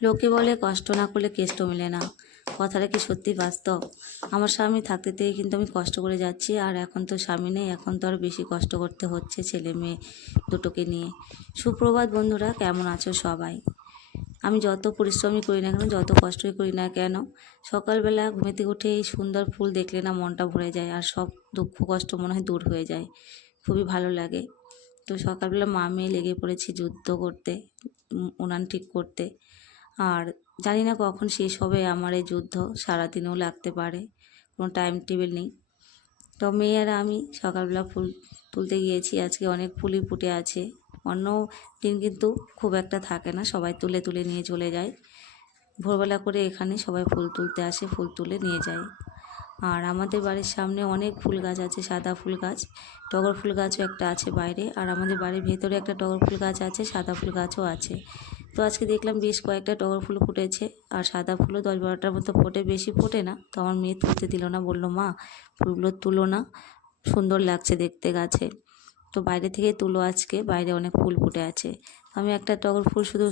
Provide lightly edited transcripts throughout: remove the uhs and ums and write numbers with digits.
লোকে বলে কষ্ট না করলে কেষ্ট মেলে না, কথাটা কি সত্যি বাস্তব? আমার স্বামী থাকতে থেকে কিন্তু আমি কষ্ট করে যাচ্ছি, আর এখন তো স্বামী নেই, এখন তো আরও বেশি কষ্ট করতে হচ্ছে ছেলে মেয়ে দুটোকে নিয়ে। সুপ্রভাত বন্ধুরা, কেমন আছো সবাই? আমি যত পরিশ্রমই করি না কেন, যত কষ্টই করি না কেন, সকালবেলা ঘুমে থেকে উঠে এই সুন্দর ফুল দেখলে না মনটা ভরে যায়, আর সব দুঃখ কষ্ট মনে হয় দূর হয়ে যায়, খুবই ভালো লাগে। তো সকালবেলা মা মেয়ে লেগে পড়েছি যুদ্ধ করতে, উনান ঠিক করতে। আর জানি না কখন শেষ হবে আমার এই যুদ্ধ, সারাদিনেও লাগতে পারে, কোনো টাইম টেবিল নেই। তো মেয়ে আর আমি সকালবেলা ফুল তুলতে গিয়েছি, আজকে অনেক ফুলই ফুটে আছে। অন্য দিন কিন্তু খুব একটা থাকে না, সবাই তুলে তুলে নিয়ে চলে যায়। ভোরবেলা করে এখানে সবাই ফুল তুলতে আসে, ফুল তুলে নিয়ে যায়। আর আমাদের বাড়ির সামনে অনেক ফুল গাছ আছে, সাদা ফুল গাছ, টগর ফুল গাছও একটা আছে বাইরে, আর আমাদের বাড়ির ভেতরে একটা টগর ফুল গাছ আছে, সাদা ফুল গাছও আছে। তো আজকে দেখলাম বেশ কয়েকটা টগর ফুল ফুটেছে, আর সাদা ফুলও 10-12টার মতো ফোটে, বেশি ফোটে না। তো আমার মেয়ে তুলতে দিল না, বললো মা ফুলগুলো তুলো না, সুন্দর লাগছে দেখতে গাছে। তো বাইরে থেকে তুলো, আজকে বাইরে অনেক ফুল ফুটে আছে। আমি একটা টগর ফুল শুধু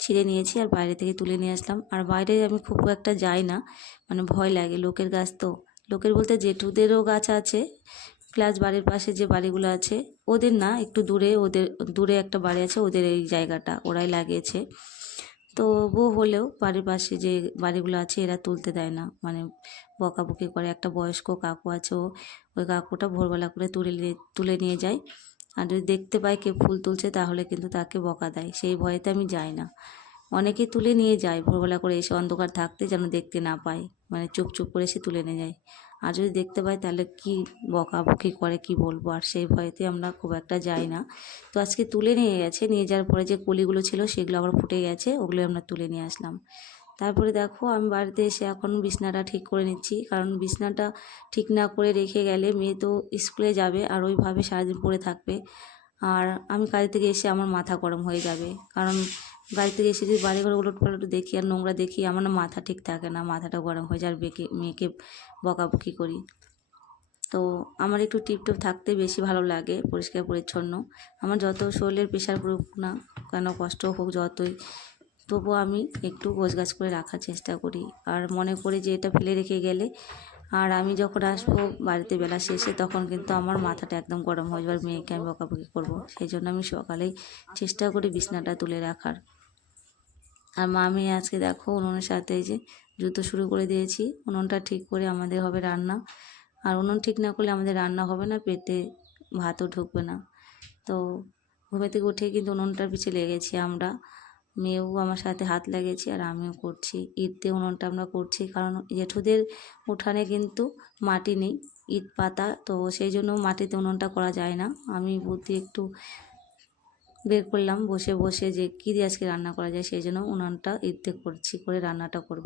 ছিঁড়ে নিয়েছি আর বাইরে থেকে তুলে নিয়ে আসলাম। আর বাইরে আমি খুব একটা যাই না, মানে ভয় লাগে, লোকের গাছ তো। লোকের বলতে জেঠুদেরও গাছ আছে, প্লাস বাড়ির পাশে যে বাড়িগুলো আছে ওদের না, একটু দূরে, ওদের দূরে একটা বাড়ি আছে, ওদের এই জায়গাটা ওরাই লাগিয়েছে। তবুও হলেও বাড়ির পাশে যে বাড়িগুলো আছে এরা তুলতে দেয় না, মানে বকাবকি করে। একটা বয়স্ক কাকু আছে, ওই কাকুটা ভোরবেলা করে তুলে নিয়ে যায়, আর যদি দেখতে পায় কেউ ফুল তুলছে তাহলে কিন্তু তাকে বকা দেয়, সেই ভয়েতে আমি যাই না। অনেকেই তুলে নিয়ে যায় ভোরবেলা করে এসে, অন্ধকার থাকতে যেন দেখতে না পায়, মানে চুপ চুপ করে এসে তুলে নিয়ে যায়। আর যদি দেখতে পাই তাহলে কি বকাবকি করে কি বলবো, আর সেই ভয়েতে আমরা খুব একটা যাই না। তো আজকে তুলে নিয়ে গেছে, নিয়ে যাওয়ার পরে যে কলিগুলো ছিল সেগুলো আবার ফুটে গেছে, ওগুলো আমরা তুলে নিয়ে আসলাম। তারপরে দেখো আমি বাড়িতে এসে এখন বিছনাটা ঠিক করে নিচ্ছি, কারণ বিছনাটা ঠিক না করে রেখে গেলে মেয়ে তো স্কুলে যাবে আর ওইভাবে সারাদিন পড়ে থাকবে, আর আমি কাজ থেকে এসে আমার মাথা গরম হয়ে যাবে। কারণ বাড়ি থেকে এসে যদি বাড়িঘর উলটপালট দেখি আর নোংরা দেখি, আমার না মাথা ঠিক থাকে না, মাথাটা গরম হয়ে যায়, আর মেয়েকে বকাবকি করি। তো আমার একটু টিপটপ থাকতে বেশি ভালো লাগে, পরিষ্কার পরিচ্ছন্ন। আমার যত শরীরের প্রেশার পড়ুক না কেন, কষ্ট হোক যতই, তবুও আমি একটু গোছগাছ করে রাখার চেষ্টা করি। আর মনে করি যে এটা ফেলে রেখে গেলে, আর আমি যখন আসবো বাড়িতে বেলা শেষে, তখন কিন্তু আমার মাথাটা একদম গরম হয়ে যাবে, মেয়েকে আমি বকাবকি করবো। সেই জন্য আমি সকালেই চেষ্টা করি বিছনাটা তুলে রাখার। আর মা মেয়ে আজকে দেখো উনুনের সাথে এই যে যুদ্ধ শুরু করে দিয়েছি। উনুনটা ঠিক করে আমাদের হবে রান্না, আর উনুন ঠিক না করলে আমাদের রান্না হবে না, পেটে ভাতও ঢুকবে না। তো ঘুমে থেকে উঠে কিন্তু উনুনটার পিছিয়ে লেগেছি আমরা, মেয়েও আমার সাথে হাত লাগিয়েছি আর আমিও করছি। ইট দিয়ে উনুনটা আমরা করছি, কারণ জেঠুদের উঠানে কিন্তু মাটি নেই, ইট পাতা, তো সেই জন্য মাটিতে উনুনটা করা যায় না। আমি বুদ্ধি একটু বের করলাম বসে বসে যে কী দিয়ে আজকে রান্না করা যায়, সেই জন্য উনুনটা ইট দিয়ে করছি, করে রান্নাটা করব।